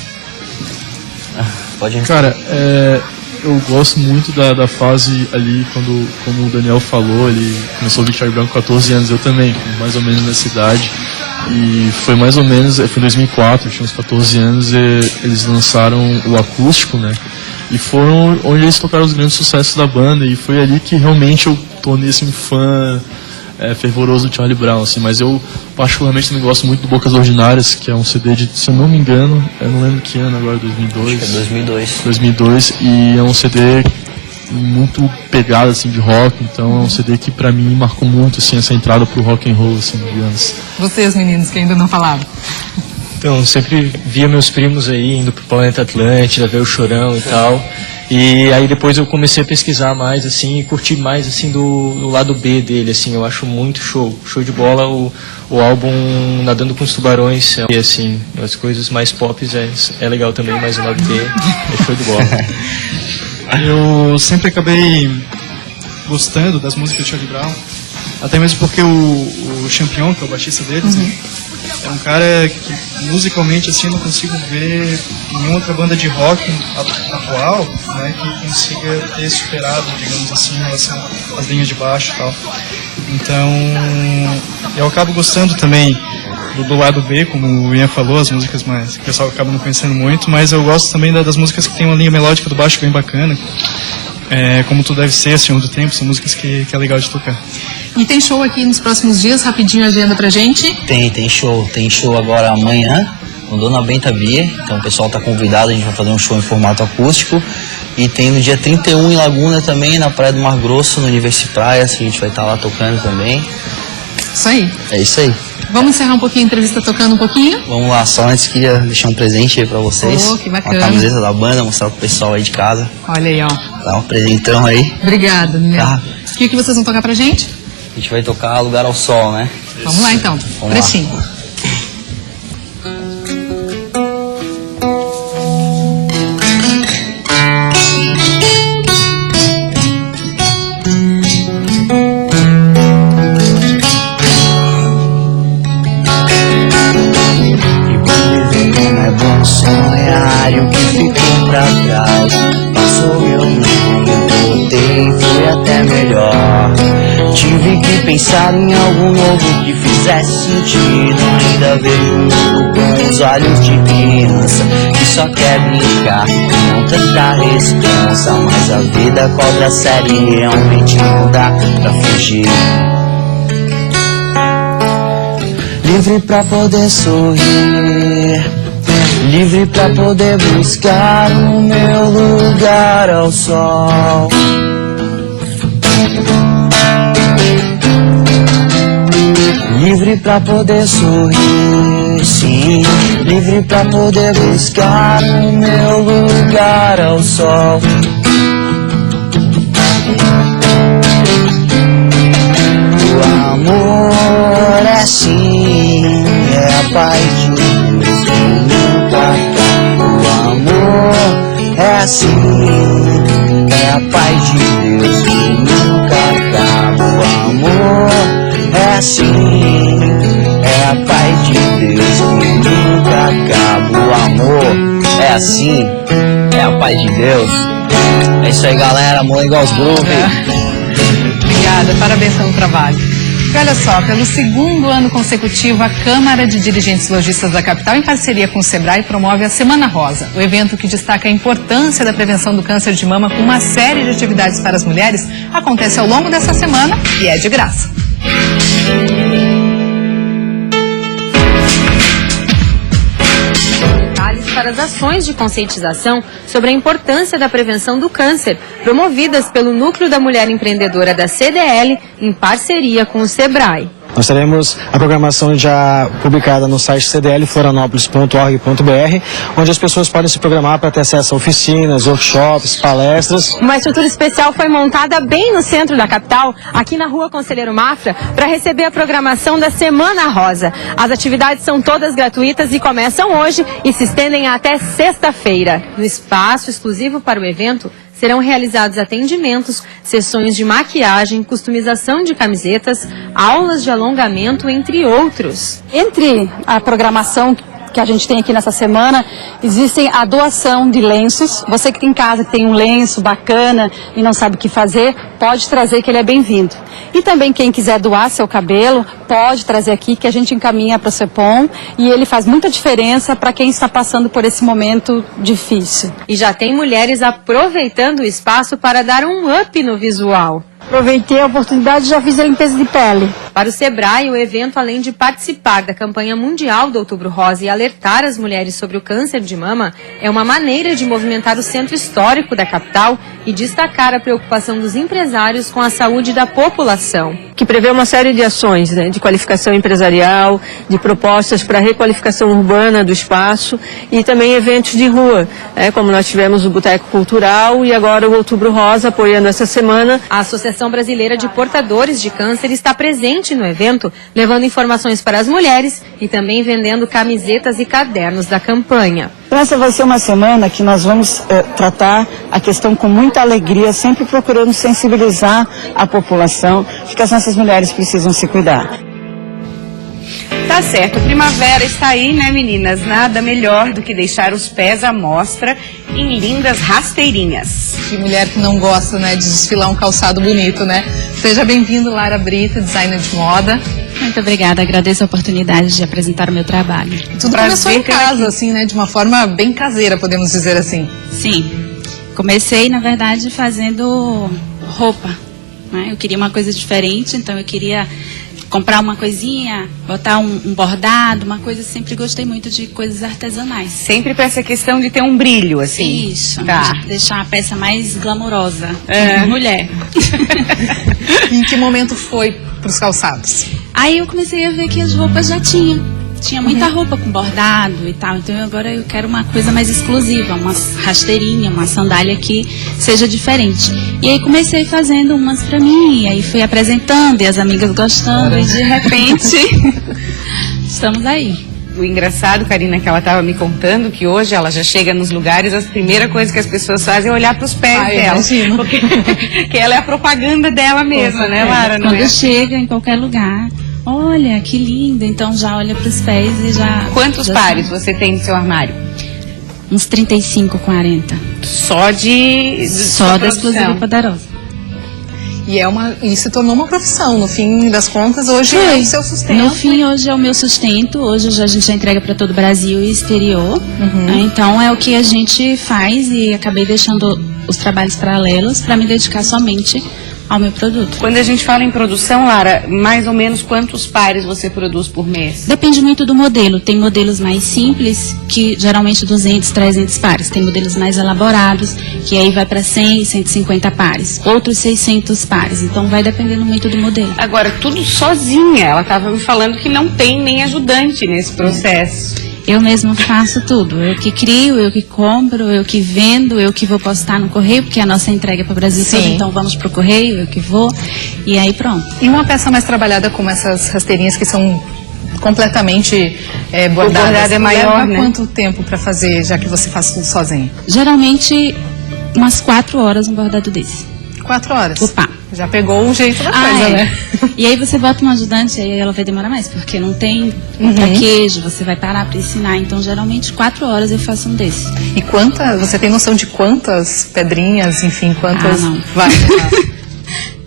Pode ir. Cara, eu gosto muito da fase ali, como o Daniel falou, ele começou a ouvir Charlie Brown com 14 anos, eu também, mais ou menos nessa idade. E foi mais ou menos, foi em 2004, eu tinha uns 14 anos, e eles lançaram o acústico, né? E foram onde eles tocaram os grandes sucessos da banda, e foi ali que realmente eu tornei-se um fã fervoroso do Charlie Brown, assim. Mas eu particularmente também gosto muito do Bocas Ordinárias, que é um CD de, se eu não me engano, eu não lembro que ano agora, 2002. Acho que é 2002. 2002, e é um CD muito pegado, assim, de rock, então é um CD que pra mim marcou muito, assim, essa entrada pro rock and roll, assim, digamos. Vocês, meninos, que ainda não falaram. Então, sempre via meus primos aí indo pro Planeta Atlântida, ver o Chorão e tal. E aí depois eu comecei a pesquisar mais, assim, e curtir mais, assim, do lado B dele, assim. Eu acho muito show de bola o álbum Nadando com os Tubarões. E, assim, as coisas mais pop é legal também, mas o lado B é show de bola. Eu sempre acabei gostando das músicas de Charlie Brown, até mesmo porque o Champion, que é o baixista deles, é um cara que musicalmente, assim, eu não consigo ver nenhuma outra banda de rock atual, né, que consiga ter superado, digamos assim, em relação às linhas de baixo e tal. Então, eu acabo gostando também do lado B, como o Ian falou, as músicas mais que o pessoal acaba não conhecendo muito, mas eu gosto também das músicas que tem uma linha melódica do baixo bem bacana, como Tudo Deve Ser, Senhor do Tempo, são músicas que é legal de tocar. E tem show aqui nos próximos dias, rapidinho agenda pra gente? Tem show agora amanhã, no Dona Benta Beer, então o pessoal tá convidado, a gente vai fazer um show em formato acústico. E tem no dia 31 em Laguna também, na Praia do Mar Grosso, no Universi Praias, que a gente vai estar lá tocando também. Isso aí. É isso aí. Vamos encerrar um pouquinho a entrevista tocando um pouquinho? Vamos lá, só antes queria deixar um presente aí pra vocês. Oh, que bacana. Uma camiseta da banda, mostrar pro pessoal aí de casa. Olha aí, ó. Dá um presentão aí. Obrigada, menina. Tá. O que vocês vão tocar pra gente? A gente vai tocar Lugar ao Sol, né? Vamos lá então, precinho. É bom sonhar e o que ficou pra trás passou, eu não voltei, foi até melhor. Tive que pensar em algo novo que fizesse sentido. Ainda vejo o mundo com os olhos de criança que só quer brincar, não tanta responsa. Mas a vida cobra sério e realmente não dá pra fugir. livre pra poder sorrir, livre pra poder buscar o meu lugar ao sol. Livre pra poder sorrir, sim, livre pra poder buscar o meu lugar ao sol. O amor é assim, é a paz de Deus que nunca acaba. O amor é assim, é a paz de Deus que nunca acaba. O amor é assim, é a paz de Deus que nunca acaba. O amor é assim, é a paz de Deus. É isso aí, galera, amor igual os grupos. Obrigada, parabéns pelo trabalho. E olha só, pelo segundo ano consecutivo, a Câmara de Dirigentes Lojistas da capital, em parceria com o Sebrae, promove a Semana Rosa, o evento que destaca a importância da prevenção do câncer de mama com uma série de atividades para as mulheres, acontece ao longo dessa semana e é de graça. Para as ações de conscientização sobre a importância da prevenção do câncer, promovidas pelo Núcleo da Mulher Empreendedora da CDL, em parceria com o Sebrae. Nós teremos a programação já publicada no site cdlflorianópolis.org.br, onde as pessoas podem se programar para ter acesso a oficinas, workshops, palestras. Uma estrutura especial foi montada bem no centro da capital, aqui na Rua Conselheiro Mafra, para receber a programação da Semana Rosa. As atividades são todas gratuitas e começam hoje e se estendem até sexta-feira. No espaço exclusivo para o evento, serão realizados atendimentos, sessões de maquiagem, customização de camisetas, aulas de alongamento, entre outros. Entre a programação que a gente tem aqui nessa semana, existem a doação de lenços. Você que tem em casa, que tem um lenço bacana e não sabe o que fazer, pode trazer que ele é bem-vindo. E também quem quiser doar seu cabelo, pode trazer aqui que a gente encaminha para o CEPOM e ele faz muita diferença para quem está passando por esse momento difícil. E já tem mulheres aproveitando o espaço para dar um up no visual. Aproveitei a oportunidade e já fiz a limpeza de pele. Para o Sebrae, o evento, além de participar da campanha mundial do Outubro Rosa e alertar as mulheres sobre o câncer de mama, é uma maneira de movimentar o centro histórico da capital e destacar a preocupação dos empresários com a saúde da população. Que prevê uma série de ações, de qualificação empresarial, de propostas para a requalificação urbana do espaço e também eventos de rua, como nós tivemos o Boteco Cultural e agora o Outubro Rosa apoiando essa semana. A Associação Brasileira de Portadores de Câncer está presente no evento, levando informações para as mulheres e também vendendo camisetas e cadernos da campanha. Essa vai ser uma semana que nós vamos tratar a questão com muita alegria, sempre procurando sensibilizar a população de que as nossas mulheres precisam se cuidar. Tá certo, primavera está aí, né, meninas? Nada melhor do que deixar os pés à mostra em lindas rasteirinhas. Que mulher que não gosta, né, de desfilar um calçado bonito, né? Seja bem-vindo, Lara Brito, designer de moda. Muito obrigada, agradeço a oportunidade de apresentar o meu trabalho. Tudo começou em casa, assim, né, de uma forma bem caseira, podemos dizer assim. Sim, comecei, na verdade, fazendo roupa, né? Eu queria uma coisa diferente, então eu queria comprar uma coisinha, botar um bordado, uma coisa, sempre gostei muito de coisas artesanais. Sempre para essa questão de ter um brilho, assim. Isso, tá. De deixar a peça mais glamourosa, mulher. E em que momento foi para os calçados? Aí eu comecei a ver que as roupas já tinha muita roupa com bordado e tal, então agora eu quero uma coisa mais exclusiva, uma rasteirinha, uma sandália que seja diferente. E aí comecei fazendo umas pra mim, e aí fui apresentando e as amigas gostando e de repente estamos aí. O engraçado, Karina, que ela estava me contando que hoje ela já chega nos lugares, a primeira coisa que as pessoas fazem é olhar para os pés dela. Porque ela é a propaganda dela mesma, né, Lara? Quando chega em qualquer lugar, olha, que linda, então já olha para os pés e já... Quantos pares você tem no seu armário? Uns 35, 40. Só da Exclusiva Poderosa. E se tornou uma profissão, no fim das contas, hoje é o seu sustento. No fim, hoje é o meu sustento, hoje a gente já entrega para todo o Brasil e exterior, né? Então é o que a gente faz e acabei deixando os trabalhos paralelos para me dedicar somente ao meu produto. Quando a gente fala em produção, Lara, mais ou menos quantos pares você produz por mês? Depende muito do modelo. Tem modelos mais simples, que geralmente 200, 300 pares. Tem modelos mais elaborados, que aí vai para 100, 150 pares. Outros 600 pares. Então vai dependendo muito do modelo. Agora, tudo sozinha. Ela estava me falando que não tem nem ajudante nesse processo. Eu mesmo faço tudo. Eu que crio, eu que compro, eu que vendo, eu que vou postar no correio, porque a nossa entrega é para o Brasil todo, então vamos para o correio, eu que vou, e aí pronto. E uma peça mais trabalhada como essas rasteirinhas que são completamente bordadas, o bordado é maior, leva né? quanto tempo para fazer, já que você faz tudo sozinho? Geralmente, umas 4 horas um bordado desse. 4 horas? Opa. Já pegou o jeito da coisa, né? E aí você bota um ajudante, aí ela vai demorar mais, porque não tem traquejo, você vai parar para ensinar. Então, geralmente, 4 horas eu faço um desse. E você tem noção de quantas pedrinhas, enfim, quantas... não. Vai.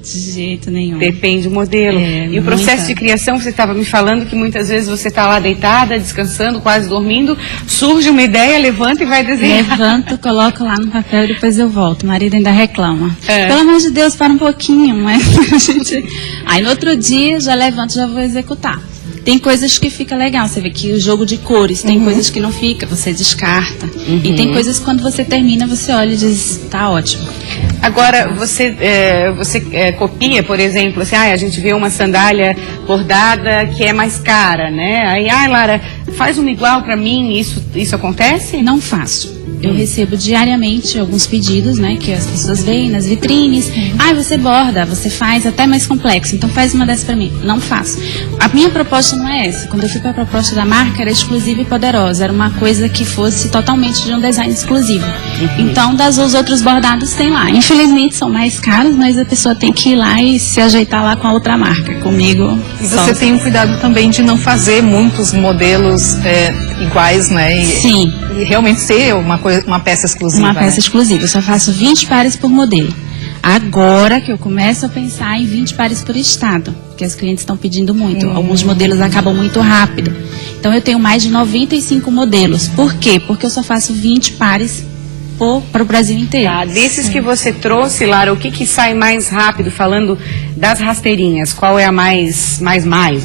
De jeito nenhum. Depende do modelo. E o processo de criação, você estava me falando que muitas vezes você está lá deitada, descansando, quase dormindo, surge uma ideia, levanta e vai desenhar. Levanto, coloco lá no papel e depois eu volto. O marido ainda reclama. Pelo amor de Deus, para um pouquinho, mas Aí no outro dia, já levanto, já vou executar. Tem coisas que fica legal, você vê que o jogo de cores, tem coisas que não fica, você descarta. E tem coisas que quando você termina, você olha e diz, tá ótimo. Agora, você copia, por exemplo, assim, a gente vê uma sandália bordada que é mais cara, né? Aí, Lara, faz uma igual pra mim, isso acontece? Não faço. Eu recebo diariamente alguns pedidos, né, que as pessoas veem nas vitrines. Você borda, você faz até mais complexo, então faz uma dessa pra mim. Não faço. A minha proposta não é essa. Quando eu fui pra proposta da marca, era exclusiva e poderosa. Era uma coisa que fosse totalmente de um design exclusivo. Então, os outros bordados tem lá. Infelizmente, são mais caros, mas a pessoa tem que ir lá e se ajeitar lá com a outra marca. Comigo. E você tem um cuidado também de não fazer muitos modelos iguais, né? Sim. E realmente ser uma peça exclusiva. Uma peça exclusiva. Eu só faço 20 pares por modelo. Agora que eu começo a pensar em 20 pares por estado, porque as clientes estão pedindo muito. Alguns modelos acabam muito rápido. Então eu tenho mais de 95 modelos. Por quê? Porque eu só faço 20 pares para o Brasil inteiro. Desses que você trouxe, Lara, o que sai mais rápido, falando das rasteirinhas? Qual é a mais,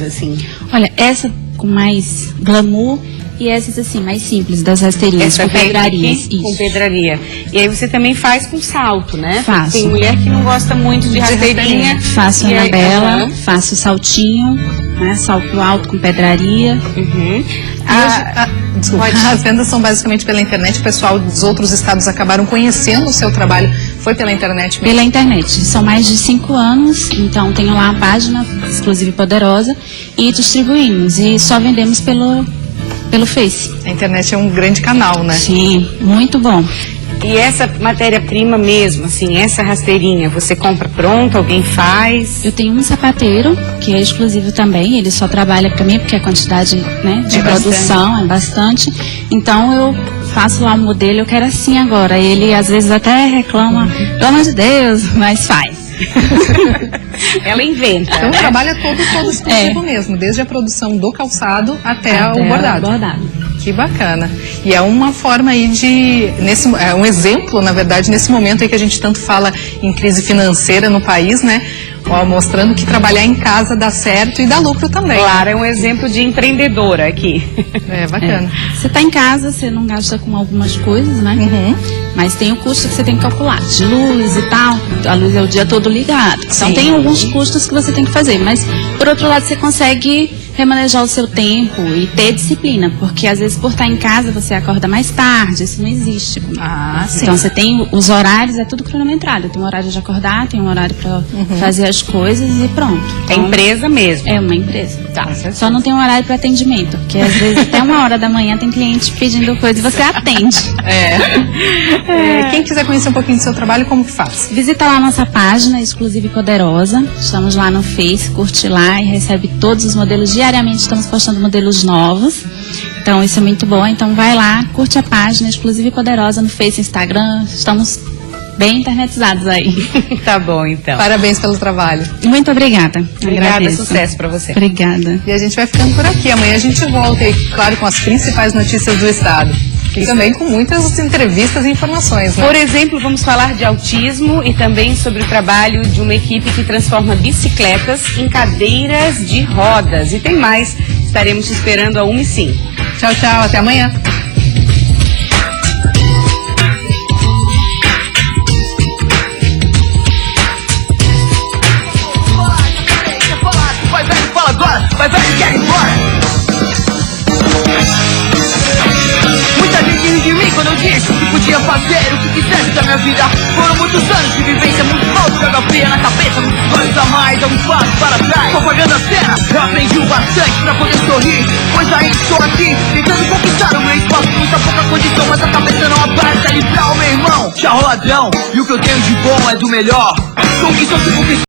assim? Olha, essa com mais glamour e essas assim, mais simples, das rasteirinhas, com pedrarias. Com pedraria. E aí você também faz com salto, né? Faço. Tem mulher que não gosta muito de rasteirinha. Faço Anabela, faço saltinho, né? Salto alto com pedraria. Desculpa, as vendas são basicamente pela internet. O pessoal dos outros estados acabaram conhecendo o seu trabalho. Foi pela internet mesmo? Pela internet. São mais de 5 anos. Então, tenho lá a página exclusiva e poderosa e distribuímos. E só vendemos pelo Face. A internet é um grande canal, né? Sim, muito bom. E essa matéria-prima mesmo, assim, essa rasteirinha, você compra pronta, alguém faz? Eu tenho um sapateiro, que é exclusivo também, ele só trabalha para mim, porque a quantidade, né, de produção é bastante. Então eu faço lá um modelo, eu quero assim agora. Ele às vezes até reclama, pelo amor de Deus, mas faz. Ela inventa. Então trabalha todo exclusivo mesmo, desde a produção do calçado até o bordado. Que bacana. E é uma forma aí é um exemplo, na verdade, nesse momento aí que a gente tanto fala em crise financeira no país, né? Mostrando que trabalhar em casa dá certo e dá lucro também. Claro, é um exemplo de empreendedora aqui. É bacana. Você está em casa, você não gasta com algumas coisas, né? Mas tem o custo que você tem que calcular, de luz e tal. A luz é o dia todo ligado. Então tem alguns custos que você tem que fazer. Mas, por outro lado, você consegue remanejar o seu tempo e ter disciplina. Porque, às vezes, por estar em casa, você acorda mais tarde. Isso não existe. Então, você tem os horários, é tudo cronometrado. Tem um horário de acordar, tem um horário para fazer as coisas e pronto. Então, é empresa mesmo? É uma empresa. Só não tem um horário para atendimento. Porque, às vezes, até 1h da manhã tem cliente pedindo coisa e você atende. Quem quiser conhecer um pouquinho do seu trabalho, como que faz? Visita lá a nossa página, Exclusiva e Poderosa. Estamos lá no Face, curte lá e recebe todos os modelos. Diariamente estamos postando modelos novos. Então isso é muito bom. Então vai lá, curte a página Exclusiva e Poderosa no Face, Instagram. Estamos bem internetizados aí. Tá bom, então. Parabéns pelo trabalho. Muito obrigada. Obrigada, sucesso pra você. Obrigada. E a gente vai ficando por aqui. Amanhã a gente volta, e, claro, com as principais notícias do estado. E também com muitas entrevistas e informações, né? Por exemplo, vamos falar de autismo e também sobre o trabalho de uma equipe que transforma bicicletas em cadeiras de rodas. E tem mais, estaremos te esperando a 1h05. Tchau, tchau, até amanhã. Vai velho, quer ir embora. Muita gente ri de mim quando eu disse que podia fazer o que quisesse da minha vida. Foram muitos anos de vivência, muito falta de água fria na cabeça, muitos olhos a mais, alguns passos para trás. Propaganda cena, eu aprendi o bastante pra poder sorrir, pois ainda estou aqui, tentando conquistar o meu espaço. Muita pouca condição, mas a cabeça não abaixa. Tá livrar o meu irmão, já ladrão, e o que eu tenho de bom é do melhor. Conquistou-se, conquistou.